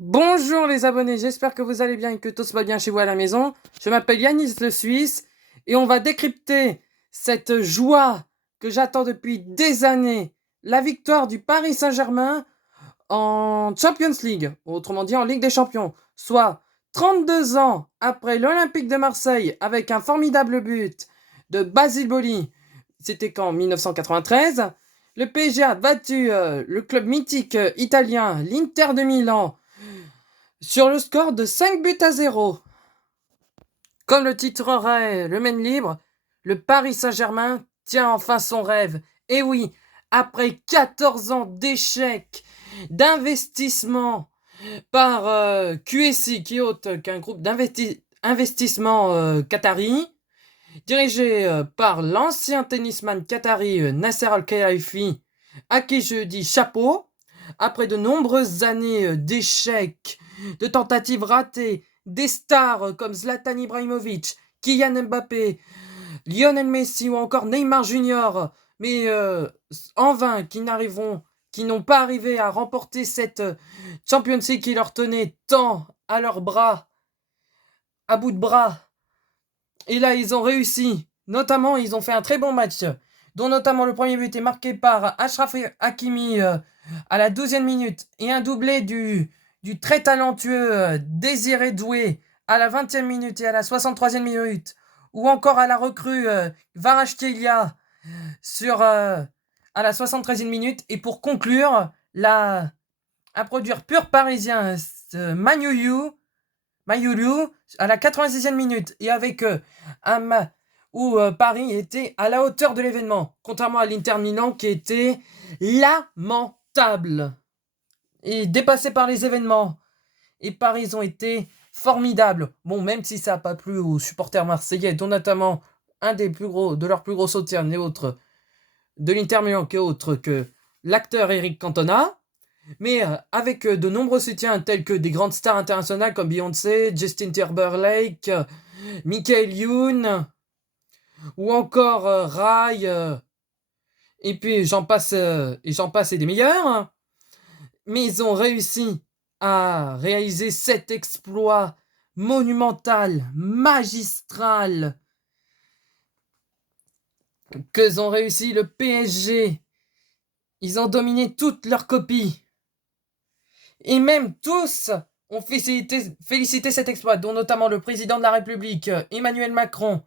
Bonjour les abonnés, j'espère que vous allez bien et que tout se va bien chez vous à la maison. Je m'appelle Yanis le Suisse et on va décrypter cette joie que j'attends depuis des années, la victoire du Paris Saint-Germain en Champions League, autrement dit en Ligue des Champions, soit 32 ans après l'Olympique de Marseille avec un formidable but de Basile Boli. C'était qu'en 1993. Le PSG a battu le club mythique italien, l'Inter de Milan, sur le score de 5 buts à 0. Comme le titrerait le Maine Libre, le Paris Saint-Germain tient enfin son rêve. Et oui, après 14 ans d'échecs, d'investissement par QSI, qui est autre qu'un groupe d'investissement qatari, dirigé par l'ancien tennisman qatari Nasser Al-Khelaifi, à qui je dis chapeau. Après de nombreuses années d'échecs, de tentatives ratées, des stars comme Zlatan Ibrahimovic, Kylian Mbappé, Lionel Messi ou encore Neymar Junior, mais en vain, qui n'ont pas arrivé à remporter cette Champions League qui leur tenait tant à leurs bras, à bout de bras. Et là, ils ont réussi. Notamment, ils ont fait un très bon match, dont notamment le premier but est marqué par Achraf Hakimi à la 12e minute et un doublé du très talentueux Désiré Doué à la 20e minute et à la 63e minute, ou encore à la recrue Kvaratskhelia à la 73e minute. Et pour conclure, un produire pur parisien, Manyuyu à la 86e minute, et avec où Paris était à la hauteur de l'événement, contrairement à l'Inter Milan qui était lamentable et dépassé par les événements. Et Paris, ils ont été formidables. Bon, même si ça n'a pas plu aux supporters marseillais, dont notamment un de leurs plus gros soutiens, et autres, de l'Inter Milan, qui est autre que l'acteur Eric Cantona. Mais avec de nombreux soutiens tels que des grandes stars internationales comme Beyoncé, Justin Timberlake, Michael Youn, ou encore Rai, et puis j'en passe et des meilleurs. Mais ils ont réussi à réaliser cet exploit monumental, magistral, que ont réussi le PSG. Ils ont dominé toutes leurs copies. Et même tous ont félicité cet exploit, dont notamment le président de la République, Emmanuel Macron,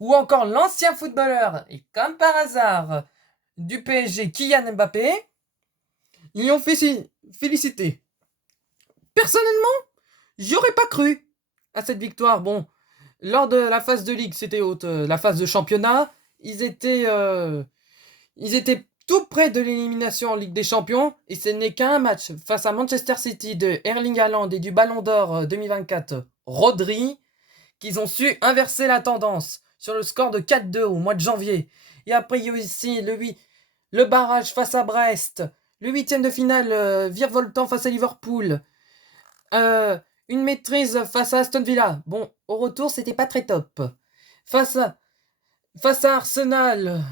ou encore l'ancien footballeur, et comme par hasard, du PSG, Kylian Mbappé. Ils ont félicité. Personnellement, j'y aurais pas cru à cette victoire. Bon, lors de la phase de ligue, c'était la phase de championnat, ils étaient tout près de l'élimination en Ligue des Champions, et ce n'est qu'un match face à Manchester City de Erling Haaland et du Ballon d'Or 2024 Rodri qu'ils ont su inverser la tendance sur le score de 4-2 au mois de janvier. Et après, il y a aussi le barrage face à Brest, le 8e de finale virevoltant face à Liverpool, une maîtrise face à Aston Villa. Bon, au retour, c'était pas très top. Face à Arsenal,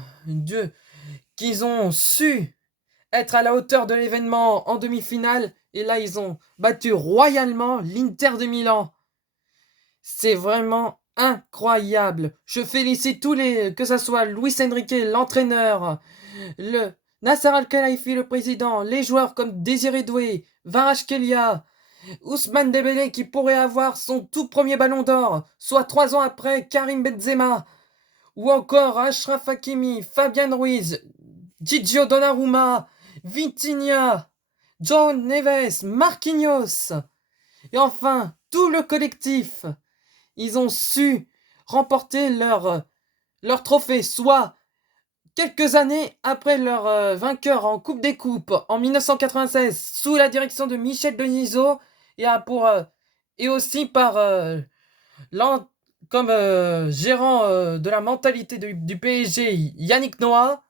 qu'ils ont su être à la hauteur de l'événement en demi-finale, et là ils ont battu royalement l'Inter de Milan. C'est vraiment incroyable. Je félicite que ce soit Luis Enrique, l'entraîneur, le Nasser Al-Khelaifi, le président, les joueurs comme Désiré Doué, Kvaratskhelia, Ousmane Dembélé qui pourrait avoir son tout premier ballon d'or, soit 3 ans après Karim Benzema, ou encore Achraf Hakimi, Fabian Ruiz, Gigio Donnarumma, Vitinha, John Neves, Marquinhos, et enfin tout le collectif. Ils ont su remporter leur trophée, soit quelques années après leur vainqueur en Coupe des Coupes en 1996 sous la direction de Michel Denisot, et aussi par comme gérant de la mentalité du PSG, Yannick Noah.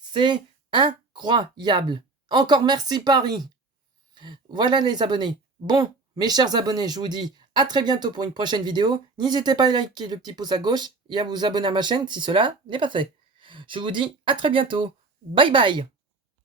C'est incroyable. Encore merci Paris. Voilà les abonnés. Bon, mes chers abonnés, je vous dis à très bientôt pour une prochaine vidéo. N'hésitez pas à liker le petit pouce à gauche et à vous abonner à ma chaîne si cela n'est pas fait. Je vous dis à très bientôt. Bye bye.